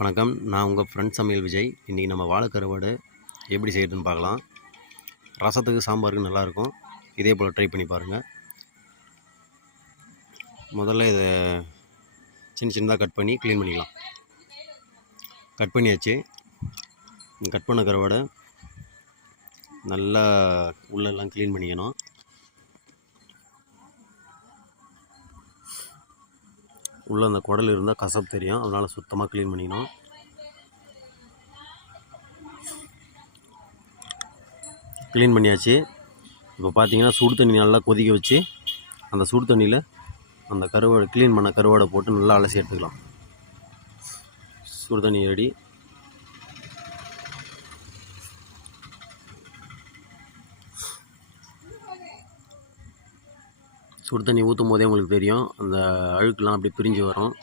வணக்கம். நான் உங்கள் ஃப்ரெண்ட் சமையல் விஜய். இன்றைக்கி நம்ம வாழைக்கருவாடு எப்படி செய்கிறதுன்னு பார்க்கலாம். ரசத்துக்கு சாம்பாருக்கு நல்லாயிருக்கும். இதே போல் ட்ரை பண்ணி பாருங்கள். முதல்ல இதை சின்னதாக கட் பண்ணி க்ளீன் பண்ணிக்கலாம். கட் பண்ணியாச்சு. கட் பண்ண கருவாடை நல்லா உள்ளெல்லாம் க்ளீன் பண்ணிக்கணும். உள்ளே அந்த குடல் இருந்தால் கசப்பு தெரியும், அதனால் சுத்தமாக க்ளீன் பண்ணிக்கணும். க்ளீன் பண்ணியாச்சு. இப்போ பார்த்தீங்கன்னா சுடு தண்ணி நல்லா கொதிக்க வச்சு அந்த சுடு தண்ணியில் அந்த கருவாடை க்ளீன் பண்ண கருவாடை போட்டு நல்லா அலசி எடுத்துக்கலாம். சுடு தண்ணி ரெடி. சுடு தண்ணி ஊற்றும் போதே உங்களுக்கு தெரியும் அந்த அழுக்கெலாம் அப்படி பிரிஞ்சு வரும்.